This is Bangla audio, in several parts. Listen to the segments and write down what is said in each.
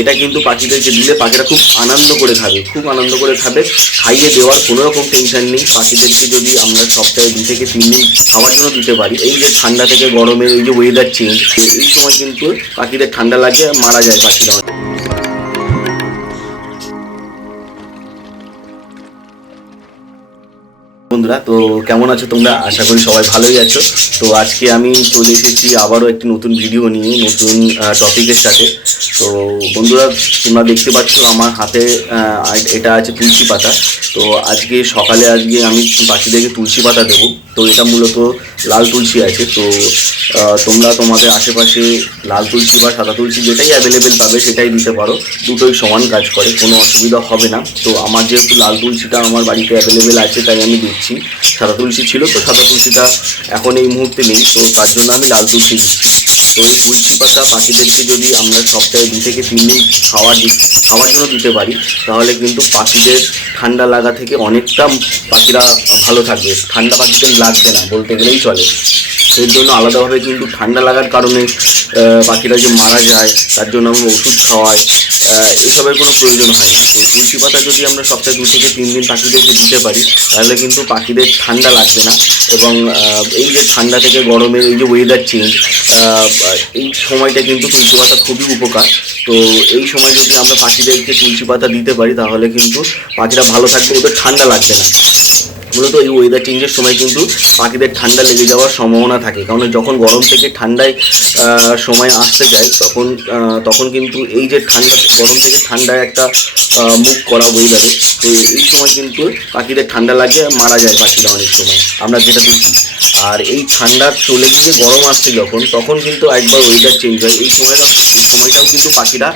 এটা কিন্তু পাখিদেরকে দিলে পাখিরা খুব আনন্দ করে খাবে, খুব আনন্দ করে খাবে। খাইয়ে দেওয়ার কোনো রকম টেনশন নেই। পাখিদেরকে যদি আমরা সপ্তাহে দু থেকে তিন দিন খাওয়ার জন্য দিতে পারি, এই যে ঠান্ডা থেকে গরমের, এই যে ওয়েদার চেঞ্জ এই সময় কিন্তু পাখিদের ঠান্ডা লাগে মারা যায় পাখিরা। বন্ধুরা, তো কেমন আছো তোমরা? আশা করি সবাই ভালোই আছো। তো আজকে আমি চলে এসেছি আবারও একটি নতুন ভিডিও নিয়ে, নতুন টপিকের সাথে। তো বন্ধুরা, তোমরা দেখতে পাচ্ছ আমার হাতে এটা আছে তুলসী পাতা। তো আজকে সকালে আজকে আমি পাখিদেরকে তুলসী পাতা দেবো। তো এটা মূলত লাল তুলসী আছে। তো তোমরা তোমাদের আশেপাশে লাল তুলসী বা সাদা তুলসী যেটাই অ্যাভেলেবেল পাবে সেটাই দিতে পারো। দুটোই সমান কাজ করে, কোনো অসুবিধা হবে না। তো আমার যেহেতু লাল তুলসীটা আমার বাড়িতে অ্যাভেলেবেল আছে, তাই আমি সাদা তুলসী ছিল তো সাদা তুলসীটা এখন এই মুহূর্তে নেই, তো তার জন্য আমি লাল তুলসী দিচ্ছি। তো এই তুলসী পাতা পাখিদেরকে যদি আমরা সপ্তাহে দু থেকে তিন দিন খাওয়া দিই, খাওয়ার জন্য দিতে পারি, তাহলে কিন্তু পাখিদের ঠান্ডা লাগা থেকে অনেকটা পাখিরা ভালো থাকবে। ঠান্ডা পাখিদের লাগবে না, বলতে গেলেই চলে। এর জন্য আলাদাভাবে কিন্তু ঠান্ডা লাগার কারণে পাখিরা যে মারা যায়, তার জন্য আমরা ওষুধ খাওয়াই এসবের কোনো প্রয়োজন হয় না। তুলসী পাতা যদি আমরা সপ্তাহে দু থেকে তিন দিন পাখিদেরকে দিতে পারি, তাহলে কিন্তু পাখিদের ঠান্ডা লাগবে না এবং এই যে ঠান্ডা থেকে গরমের এই যে ওয়েদার চেঞ্জ এই সময়টা কিন্তু তুলসী পাতা খুবই উপকার। তো এই সময় যদি আমরা পাখিদেরকে তুলসী পাতা দিতে পারি, তাহলে কিন্তু পাখিরা ভালো থাকবে, ওদের ঠান্ডা লাগবে না। মূলত এই ওয়েদার চেঞ্জের সময় কিন্তু পাখিদের ঠান্ডা লেগে যাওয়ার সম্ভাবনা থাকে। কারণ যখন গরম থেকে ঠান্ডায় সময় আসতে যায়, তখন তখন কিন্তু এই যে ঠান্ডা, গরম থেকে ঠান্ডায় একটা মুখ করা ওয়েদারে তো এই সময় কিন্তু পাখিদের ঠান্ডা লাগে, মারা যায় পাখিরা অনেক সময়। আমরা যেটা দেখি। আর এই ঠান্ডা চলে গিয়ে গরম আসছে যখন, তখন কিন্তু একবার ওয়েদার চেঞ্জ হয়। এই সময়টা সময়টাও কিন্তু পাখিরা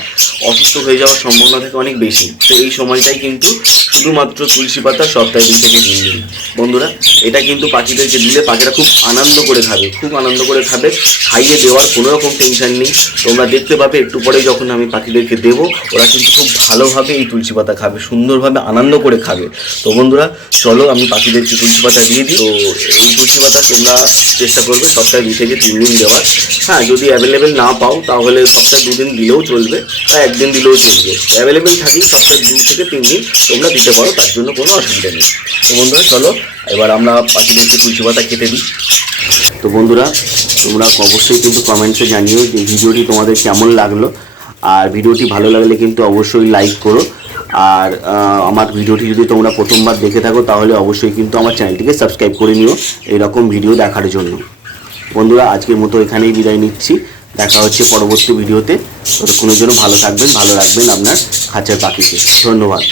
অসুস্থ হয়ে যাওয়ার সম্ভাবনা থাকে অনেক বেশি। তো এই সময়টাই কিন্তু শুধুমাত্র তুলসী পাতা সপ্তাহে দিন থেকে তিন দিন। বন্ধুরা, এটা কিন্তু পাখিদেরকে দিলে পাখিরা খুব আনন্দ করে খাবে, খুব আনন্দ করে খাবে। খাইয়ে দেওয়ার কোনো রকম টেনশন নেই। তোমরা দেখতে পাবে, একটু পরে যখন আমি পাখিদেরকে দেবো, ওরা কিন্তু খুব ভালোভাবে এই তুলসী পাতা খাবে, সুন্দরভাবে আনন্দ করে খাবে। তো বন্ধুরা, চলো আমি পাখিদেরকে তুলসী পাতা দিয়ে দিই। তো এই তুলসী পাতা তোমরা চেষ্টা করবে সপ্তাহে দু থেকে তিন দিন দেওয়ার। হ্যাঁ যদি অ্যাভেলেবেল না পাও, তাহলে সপ্তাহে দুদিন দিলেও চলবে বা একদিন দিলেও চলবে। অ্যাভেলেবেল থাকলে সপ্তাহে দু থেকে তিন দিন, তোমরা দিতে পারো, তার জন্য কোনো অসুবিধা নেই। তো বন্ধুরা, চলো, এবার আমরা পাঁচ পাখিদেরকে তুলসী পাতা খেতে দিই। তো বন্ধুরা, তোমরা অবশ্যই কিন্তু কমেন্টসে জানিও যে ভিডিওটি তোমাদের কেমন লাগল। আর ভিডিওটি ভালো লাগলে কিন্তু অবশ্যই লাইক করো। আর আমার ভিডিওটি যদি তোমরা প্রথমবার দেখে থাকো, তাহলে অবশ্যই কিন্তু আমার চ্যানেলটিকে সাবস্ক্রাইব করে নিও। এরকম ভিডিও দেখার জন্য। বন্ধুরা, আজকের মতো এখানেই বিদায় নিচ্ছি। দেখা হচ্ছে পরবর্তী ভিডিওতে। ততক্ষণের জন্য ভালো থাকবেন ভালো রাখবেন আপনার খাঁচার পাখিকে। ধন্যবাদ।